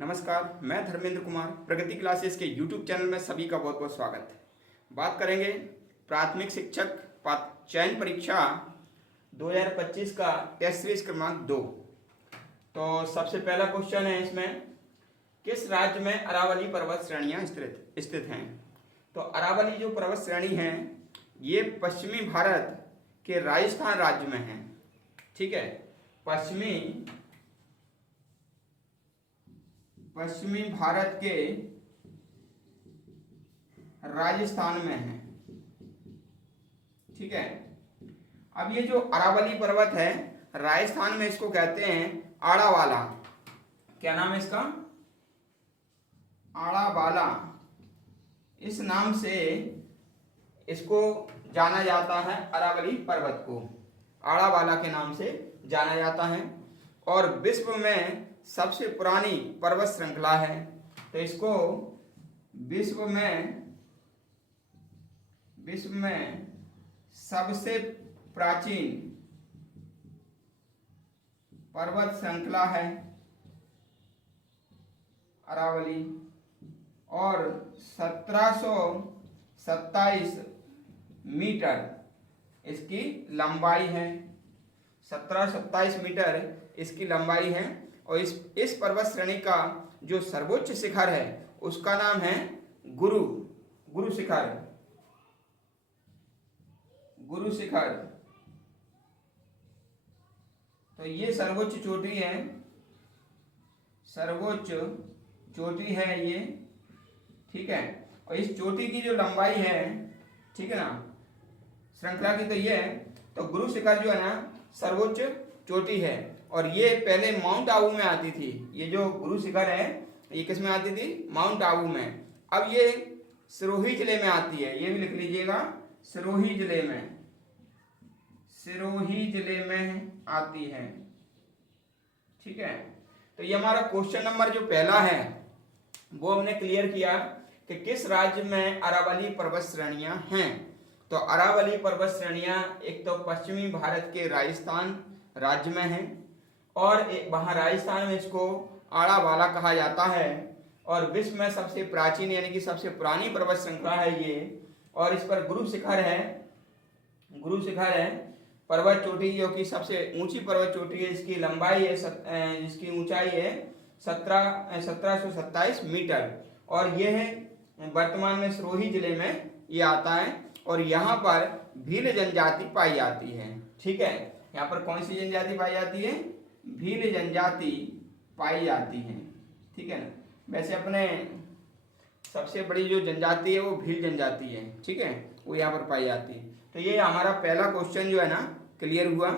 नमस्कार, मैं धर्मेंद्र कुमार प्रगति क्लासेस के YouTube चैनल में सभी का बहुत बहुत स्वागत है। बात करेंगे प्राथमिक शिक्षक चयन परीक्षा 2025 का टेस्ट सीरीज क्रमांक 2। तो सबसे पहला क्वेश्चन है इसमें, किस राज्य में अरावली पर्वत श्रेणियां स्थित हैं। तो अरावली जो पर्वत श्रेणी है ये पश्चिमी भारत के राजस्थान राज्य में है। ठीक है, पश्चिमी भारत के राजस्थान में है। ठीक है, अब ये जो अरावली पर्वत है राजस्थान में इसको कहते हैं आड़ावाला। क्या नाम है इसका? आड़ावाला। इस नाम से इसको जाना जाता है, अरावली पर्वत को आड़ावाला के नाम से जाना जाता है। और विश्व में सबसे पुरानी पर्वत श्रृंखला है, तो इसको विश्व में सबसे प्राचीन पर्वत श्रृंखला है अरावली। और 1727 मीटर इसकी लंबाई है। 1727 मीटर इसकी लंबाई है। और इस पर्वत श्रेणी का जो सर्वोच्च शिखर है उसका नाम है गुरु शिखर। तो ये सर्वोच्च चोटी है ये। ठीक है, और इस चोटी की जो लंबाई है, ठीक है ना, श्रृंखला की, तो ये है। तो गुरु शिखर जो है ना सर्वोच्च चोटी है। और ये पहले माउंट आबू में आती थी। ये जो गुरु शिखर है ये किस में आती थी? माउंट आबू में। अब ये सिरोही जिले में आती है, ये भी लिख लीजिएगा, सिरोही जिले में आती है। ठीक है, तो ये हमारा क्वेश्चन नंबर जो पहला है वो हमने क्लियर किया कि किस राज्य में अरावली पर्वत श्रेणियां हैं। तो अरावली पर्वत श्रेणियां एक तो पश्चिमी भारत के राजस्थान राज्य में है, और वहां राजस्थान में इसको आड़ावाला कहा जाता है। और विश्व में सबसे प्राचीन यानी कि सबसे पुरानी पर्वत श्रृंखला है ये। और इस पर गुरु शिखर है पर्वत चोटी, जो कि सबसे ऊंची पर्वत चोटी है। इसकी लंबाई है इसकी ऊंचाई है 1727 मीटर। और ये है वर्तमान में सिरोही जिले में ये आता है। और यहाँ पर भील जनजाति पाई जाती है। ठीक है, यहाँ पर कौन सी जनजाति पाई जाती है? भील जनजाति पाई जाती है। ठीक है ना, वैसे अपने सबसे बड़ी जो जनजाति है वो भील जनजाति है। ठीक है, वो यहाँ पर पाई जाती है। तो ये हमारा पहला क्वेश्चन जो है ना क्लियर हुआ।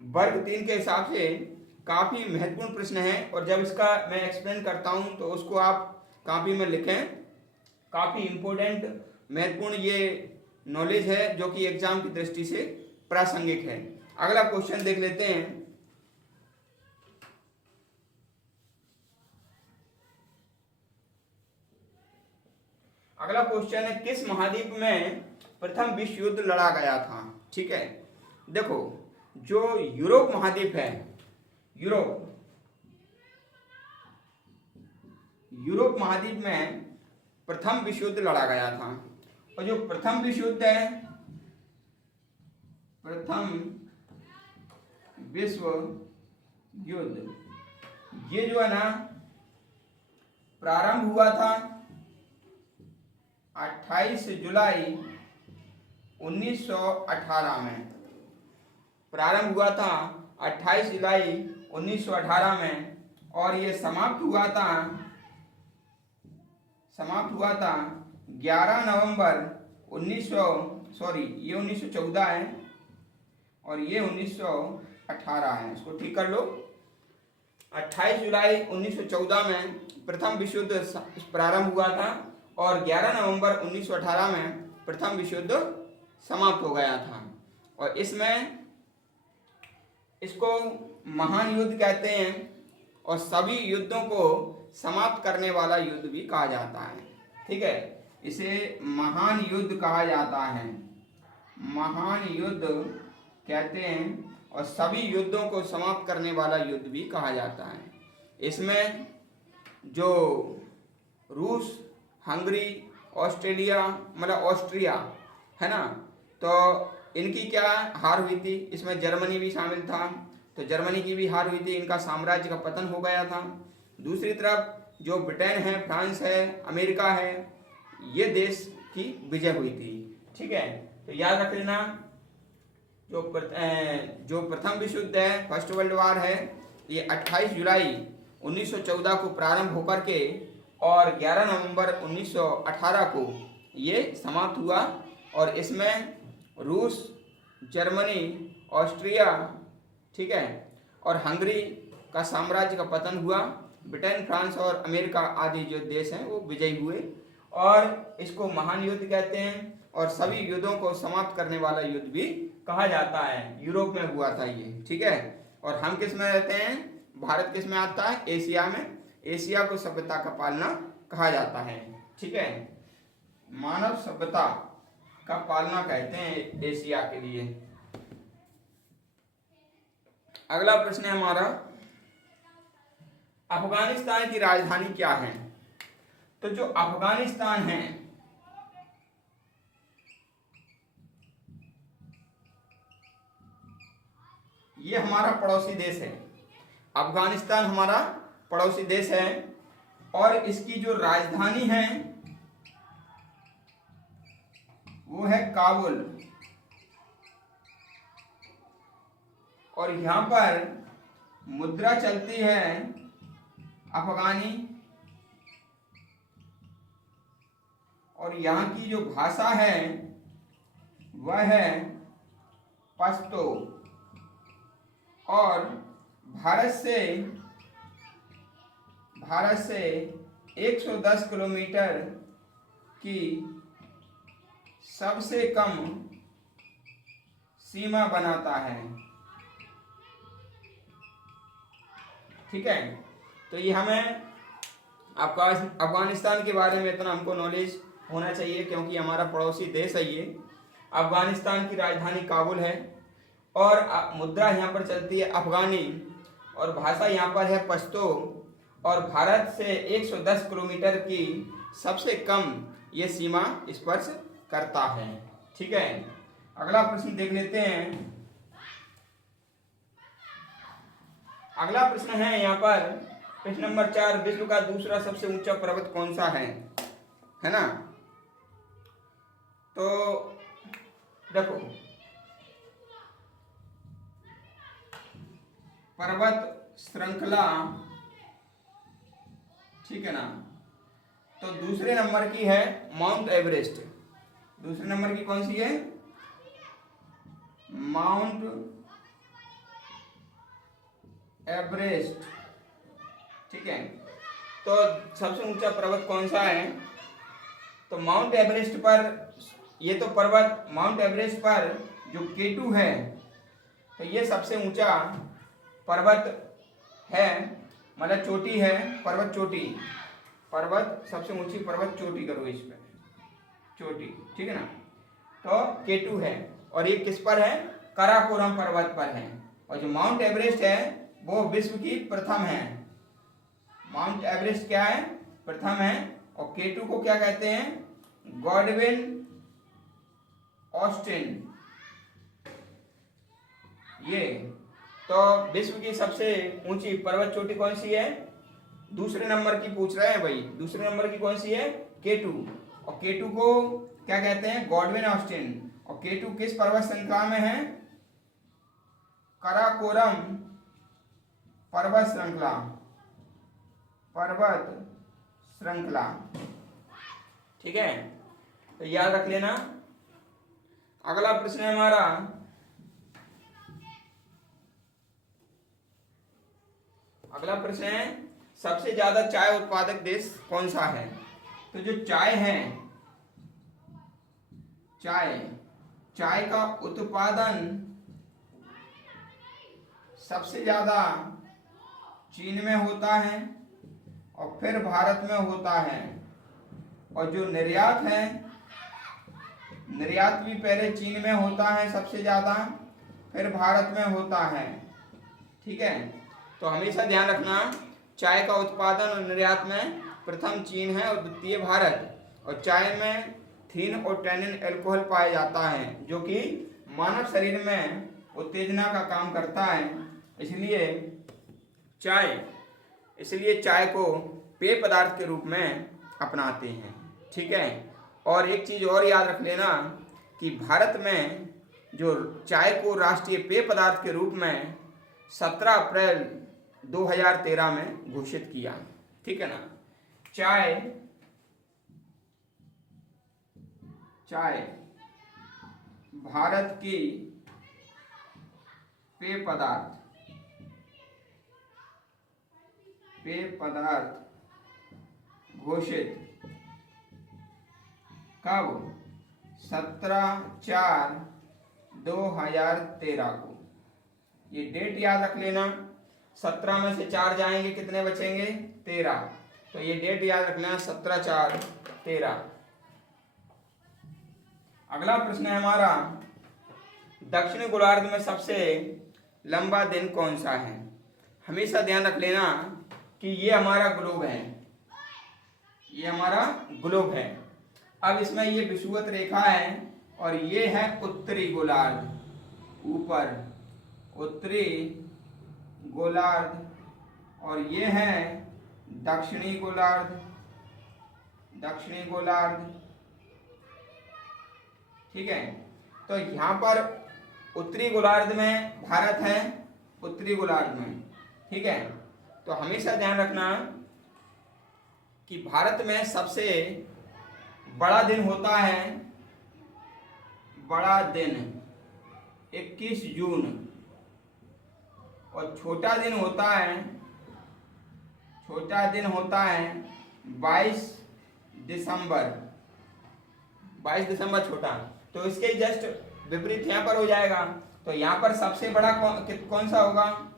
वर्ग 3 के हिसाब से काफी महत्वपूर्ण प्रश्न है, और जब इसका मैं एक्सप्लेन करता हूँ तो उसको आप कॉपी में लिखें। काफी इंपॉर्टेंट महत्वपूर्ण ये नॉलेज है जो कि एग्जाम की दृष्टि से प्रासंगिक है। अगला क्वेश्चन देख लेते हैं। अगला क्वेश्चन है, किस महाद्वीप में प्रथम विश्व युद्ध लड़ा गया था? ठीक है, देखो जो यूरोप महाद्वीप है, यूरोप महाद्वीप में प्रथम विश्व युद्ध लड़ा गया था। और जो प्रथम विश्व युद्ध है, प्रथम विश्व युद्ध, ये जो है ना प्रारंभ हुआ था 28 जुलाई 1918 में। प्रारंभ हुआ था 28 जुलाई 1918 में। और ये समाप्त हुआ था 11 नवंबर 1914 है, और ये 1918 है। इसको ठीक कर लो। 28 जुलाई 1914 में प्रथम विश्व युद्ध प्रारंभ हुआ था, और 11 नवंबर 1918 में प्रथम विश्व युद्ध समाप्त हो गया था। और इसमें इसको महान युद्ध कहते हैं, और सभी युद्धों को समाप्त करने वाला युद्ध भी कहा जाता है। ठीक है, इसे महान युद्ध कहा जाता है, महान युद्ध कहते हैं। और सभी युद्धों को समाप्त करने वाला युद्ध भी कहा जाता है। इसमें जो रूस, हंगरी, ऑस्ट्रेलिया मतलब ऑस्ट्रिया है ना, तो इनकी क्या हार हुई थी। इसमें जर्मनी भी शामिल था, तो जर्मनी की भी हार हुई थी, इनका साम्राज्य का पतन हो गया था। दूसरी तरफ जो ब्रिटेन है, फ्रांस है, अमेरिका है, ये देश की विजय हुई थी। ठीक है, तो याद रख लेना जो प्रथम विश्व युद्ध है, फर्स्ट वर्ल्ड वॉर है, ये 28 जुलाई 1914 को प्रारंभ होकर के और 11 नवंबर 1918 को ये समाप्त हुआ। और इसमें रूस, जर्मनी, ऑस्ट्रिया, ठीक है, और हंगरी का साम्राज्य का पतन हुआ। ब्रिटेन, फ्रांस और अमेरिका आदि जो देश हैं वो विजयी हुए और इसको महान युद्ध कहते हैं और सभी युद्धों को समाप्त करने वाला युद्ध भी कहा जाता है। यूरोप में हुआ था ये। ठीक है, और हम किस में रहते हैं, भारत किस में आता है, एशिया में। एशिया को सभ्यता का पालना कहा जाता है। ठीक है, मानव सभ्यता का पालना कहते हैं एशिया के लिए। अगला प्रश्न है हमारा, अफगानिस्तान की राजधानी क्या है। तो जो अफगानिस्तान है ये हमारा पड़ोसी देश है। अफगानिस्तान हमारा पड़ोसी देश है और इसकी जो राजधानी है वो है काबुल। और यहां पर मुद्रा चलती है अफगानी और यहाँ की जो भाषा है वह है पश्तो। और भारत से 110 किलोमीटर की सबसे कम सीमा बनाता है। ठीक है, तो ये हमें अफगानिस्तान के बारे में इतना हमको नॉलेज होना चाहिए क्योंकि हमारा पड़ोसी देश है ये। अफगानिस्तान की राजधानी काबुल है और मुद्रा यहाँ पर चलती है अफगानी और भाषा यहाँ पर है पश्तो और भारत से 110 किलोमीटर की सबसे कम ये सीमा स्पर्श करता है। ठीक है, अगला प्रश्न देख लेते हैं। अगला प्रश्न है यहाँ पर प्रश्न नंबर 4, विश्व का दूसरा सबसे ऊंचा पर्वत कौन सा है ना। तो देखो, पर्वत श्रृंखला, ठीक है ना, तो दूसरे नंबर की है माउंट एवरेस्ट। दूसरे नंबर की कौन सी है, माउंट एवरेस्ट। ठीक है, तो सबसे ऊंचा पर्वत कौन सा है, तो माउंट एवरेस्ट पर, ये तो पर्वत माउंट एवरेस्ट पर जो K2 है तो ये सबसे ऊंचा पर्वत है, मतलब चोटी है, पर्वत चोटी, पर्वत सबसे ऊंची पर्वत चोटी करो इस पे, चोटी। ठीक है ना, तो K2 है और ये किस पर है, काराकोरम पर्वत पर है। और जो माउंट एवरेस्ट है वो विश्व की प्रथम है। माउंट एवरेस्ट क्या है, प्रथम है। और K2 को क्या कहते हैं, गॉडविन ऑस्टिन। ये तो विश्व की सबसे ऊंची पर्वत चोटी कौन सी है, दूसरे नंबर की पूछ रहे हैं भाई, दूसरे नंबर की कौन सी है, K2। और K2 को क्या कहते हैं, गॉडविन ऑस्टिन। और K2 किस पर्वत श्रृंखला में है, काराकोरम पर्वत श्रृंखला, पर्वत श्रृंखला। ठीक है, तो याद रख लेना। अगला प्रश्न है हमारा, अगला प्रश्न है सबसे ज्यादा चाय उत्पादक देश कौन सा है। तो जो चाय है, चाय का उत्पादन सबसे ज्यादा चीन में होता है और फिर भारत में होता है। और जो निर्यात है, निर्यात भी पहले चीन में होता है सबसे ज्यादा, फिर भारत में होता है। ठीक है, तो हमेशा ध्यान रखना चाय का उत्पादन और निर्यात में प्रथम चीन है और द्वितीय भारत। और चाय में थीन और टैनिन अल्कोहल पाया जाता है जो कि मानव शरीर में उत्तेजना का काम करता है। इसलिए चाय को पेय पदार्थ के रूप में अपनाते हैं। ठीक है, और एक चीज और याद रख लेना कि भारत में जो चाय को राष्ट्रीय पेय पदार्थ के रूप में 17 अप्रैल 2013 में घोषित किया। ठीक है ना, चाय भारत की पेय पदार्थ घोषित कब? 17/4/2013 को। ये डेट याद रख लेना। 17 में से 4 जाएंगे, कितने बचेंगे? 13। तो ये डेट याद रख लेना, 17/4/13। अगला प्रश्न है हमारा, दक्षिणी गोलार्ध में सबसे लंबा दिन कौन सा है? हमेशा ध्यान रख लेना कि ये हमारा ग्लोब है। अब इसमें ये विषुवत रेखा है और ये है उत्तरी गोलार्ध, ऊपर उत्तरी गोलार्ध, और ये है दक्षिणी गोलार्ध। ठीक है, तो यहाँ पर उत्तरी गोलार्ध में भारत है, उत्तरी गोलार्ध में। ठीक है, तो हमेशा ध्यान रखना कि भारत में सबसे बड़ा दिन होता है, 21 जून, और छोटा दिन होता है 22 दिसंबर। 22 दिसंबर छोटा, तो इसके जस्ट विपरीत यहाँ पर हो जाएगा। तो यहाँ पर सबसे बड़ा कौन सा होगा?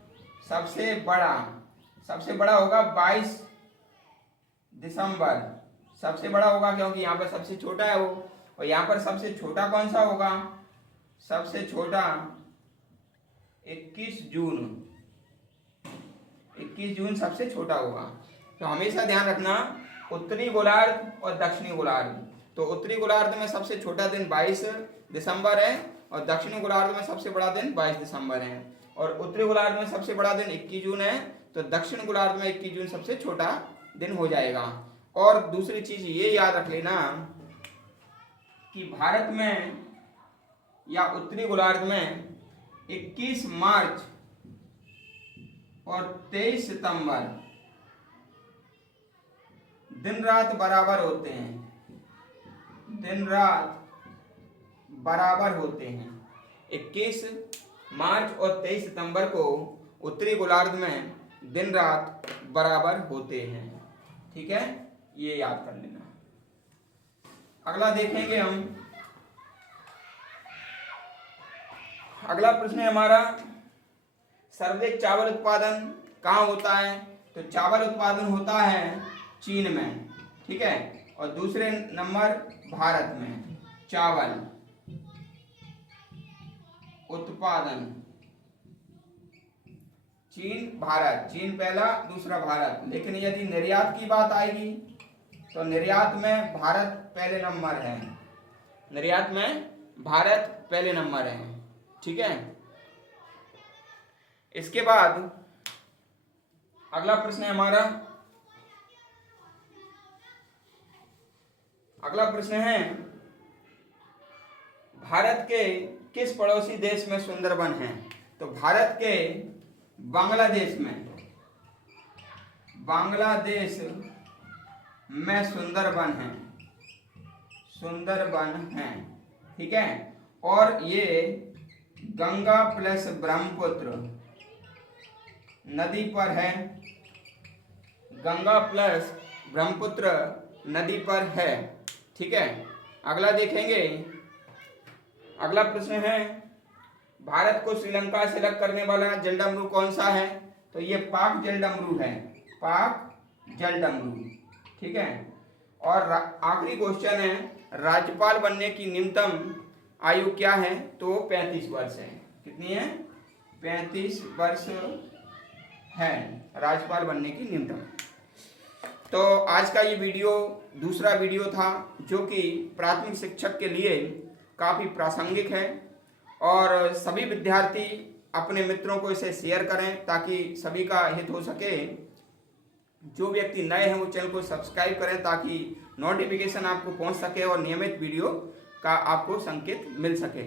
सबसे बड़ा होगा 22 दिसंबर। सबसे बड़ा होगा क्योंकि यहाँ पर सबसे छोटा है वो। और यहाँ पर सबसे छोटा कौन सा होगा? सबसे छोटा 21 जून सबसे छोटा होगा। तो हमेशा ध्यान रखना उत्तरी गोलार्ध और दक्षिणी गोलार्ध। तो उत्तरी गोलार्ध में सबसे छोटा दिन 22 दिसंबर है और दक्षिणी गोलार्ध में सबसे बड़ा दिन 22 दिसंबर है। और उत्तरी गोलार्ध में सबसे बड़ा दिन 21 जून है, तो दक्षिण गोलार्ध में 21 जून सबसे छोटा दिन हो जाएगा। और दूसरी चीज ये याद रख लेना कि भारत में या उत्तरी गोलार्ध में 21 मार्च और 23 सितंबर दिन रात बराबर होते हैं। 21 मार्च और 23 सितंबर को उत्तरी गोलार्ध में दिन रात बराबर होते हैं। ठीक है, ये याद कर लेना। अगला देखेंगे हम। अगला प्रश्न है हमारा, सर्वाधिक चावल उत्पादन कहाँ होता है? तो चावल उत्पादन होता है चीन में। ठीक है, और दूसरे नंबर भारत में चावल उत्पादन। चीन पहला, दूसरा भारत। लेकिन यदि निर्यात की बात आएगी तो निर्यात में भारत पहले नंबर है। ठीक है, इसके बाद अगला प्रश्न है हमारा। अगला प्रश्न है, भारत के किस पड़ोसी देश में सुंदरबन है? तो भारत के बांग्लादेश में सुंदरबन है। ठीक है, और ये गंगा प्लस ब्रह्मपुत्र नदी पर है। ठीक है, अगला देखेंगे। अगला प्रश्न है, भारत को श्रीलंका से अलग करने वाला जलडमरू कौन सा है? तो ये पाक जलडमरू है, ठीक है। और आखिरी क्वेश्चन है, राज्यपाल बनने की न्यूनतम आयु क्या है? तो 35 वर्ष है। कितनी है? 35 वर्ष है राज्यपाल बनने की न्यूनतम। तो आज का ये वीडियो दूसरा वीडियो था जो कि प्राथमिक शिक्षक के लिए काफ़ी प्रासंगिक है और सभी विद्यार्थी अपने मित्रों को इसे शेयर करें ताकि सभी का हित हो सके। जो व्यक्ति नए हैं वो चैनल को सब्सक्राइब करें ताकि नोटिफिकेशन आपको पहुंच सके और नियमित वीडियो का आपको संकेत मिल सके।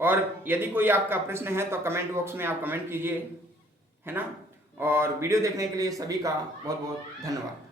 और यदि कोई आपका प्रश्न है तो कमेंट बॉक्स में आप कमेंट कीजिए, है ना। और वीडियो देखने के लिए सभी का बहुत बहुत धन्यवाद।